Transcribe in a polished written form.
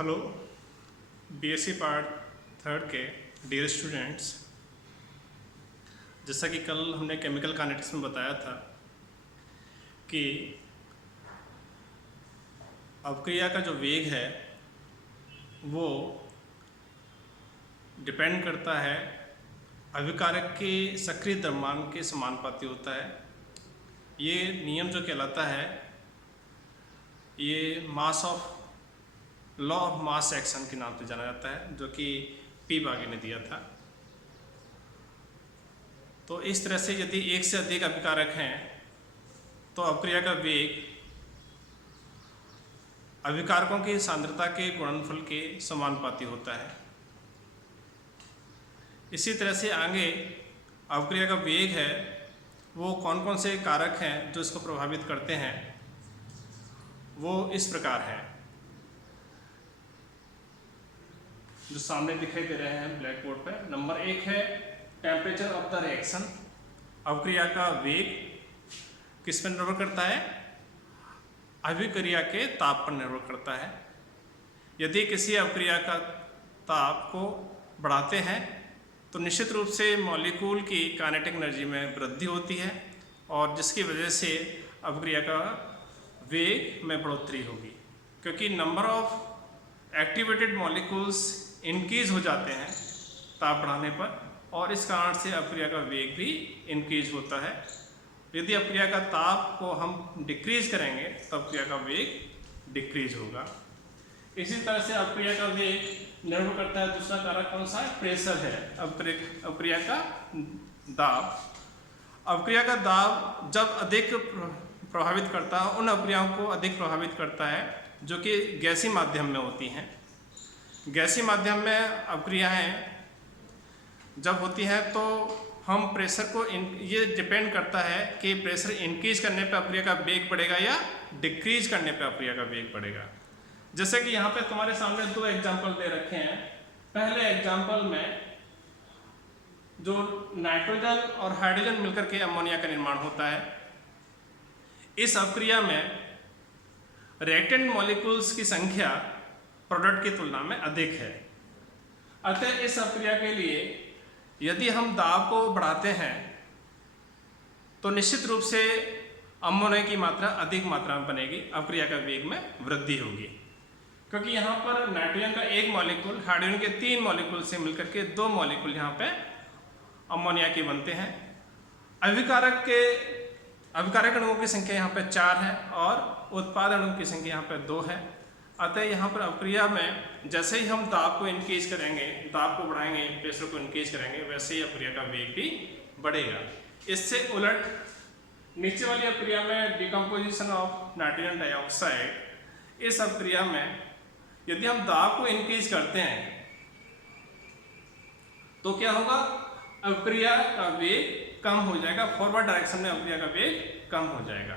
Hello BSc part third के dear students. जैसा कि कल हमने केमिकल काइनेटिक्स में बताया था कि अवक्रिया का जो वेग है वो डिपेंड करता है अभिकारक के सक्रिय द्रव्यमान के समानुपाती होता है। ये नियम जो कहलाता है ये लॉ ऑफ मास एक्शन के नाम से जाना जाता है, जो कि पी बागे ने दिया था। तो इस तरह से यदि एक से अधिक अभिकारक हैं तो अवक्रिया का वेग अभिकारकों की सांद्रता के गुणनफल के समानुपाती होता है। इसी तरह से आगे अवक्रिया का वेग है वो कौन कौन से कारक हैं जो इसको प्रभावित करते हैं, वो इस प्रकार हैं जो सामने दिखाई दे रहे हैं ब्लैक बोर्ड पर। नंबर 1 है टेम्परेचर ऑफ द रिएक्शन। अवक्रिया का वेग किस पर निर्भर करता है? अभिक्रिया के ताप पर निर्भर करता है। यदि किसी अवक्रिया का ताप को बढ़ाते हैं तो निश्चित रूप से मॉलिक्यूल की काइनेटिक एनर्जी में वृद्धि होती है और जिसकी वजह से अवक्रिया का वेग में बढ़ोतरी होगी, क्योंकि number of activated molecules increase हो जाते हैं ताप बढ़ाने पर और इस कारण से अवक्रिया का वेग भी इंक्रीज होता है। यदि अवक्रिया का ताप को हम डिक्रीज करेंगे तो अवक्रिया का वेग डिक्रीज होगा। इसी तरह से अवक्रिया का वेग निर्भर करता है, दूसरा कारक कौन सा है? प्रेशर है। अवक्रिया का दाब। अवक्रिया का दाब जब अधिक प्रभावित करता है उन अवक्रियाओं को अधिक प्रभावित करता है जो कि गैसीय माध्यम में होती हैं। गैसीय माध्यम में अवक्रियाएं जब होती हैं तो हम प्रेशर को ये डिपेंड करता है कि प्रेशर इंक्रीज करने पर अवक्रिया का वेग बढ़ेगा या डिक्रीज करने पर अवक्रिया का वेग बढ़ेगा। जैसे कि यहाँ पे तुम्हारे सामने 2 एग्जाम्पल दे रखे हैं। पहले एग्जाम्पल में जो नाइट्रोजन और हाइड्रोजन मिलकर के अमोनिया का निर्माण होता है, इस अवक्रिया में रिएक्टेंट मॉलिक्यूल्स की संख्या प्रोडक्ट की तुलना में अधिक है। अतः इस अवक्रिया के लिए यदि हम दाब को बढ़ाते हैं तो निश्चित रूप से अमोनिया की मात्रा अधिक मात्रा में बनेगी, अवक्रिया का वेग में वृद्धि होगी, क्योंकि यहाँ पर नाइट्रोजन का 1 मॉलिक्यूल हाइड्रोजन के 3 मॉलिक्यूल से मिलकर के 2 मॉलिक्यूल यहाँ पे अमोनिया के बनते हैं। अभिकारक अणुओं की संख्या यहाँ पे 4 है और उत्पाद अणुओं की संख्या यहाँ पे 2 है। अतः यहाँ पर अवक्रिया में जैसे ही हम दाब को इंक्रीज करेंगे, दाब को बढ़ाएंगे, प्रेशर को इंक्रीज करेंगे, वैसे ही अवक्रिया का वेग भी बढ़ेगा। इससे उलट नीचे वाली अवक्रिया में डिकम्पोजिशन ऑफ नाइट्रोजन डाइऑक्साइड, इस अवक्रिया में यदि हम दाब को इंक्रीज करते हैं तो क्या होगा? अवक्रिया का वेग कम हो जाएगा, फॉरवर्ड डायरेक्शन में अवक्रिया का वेग कम हो जाएगा।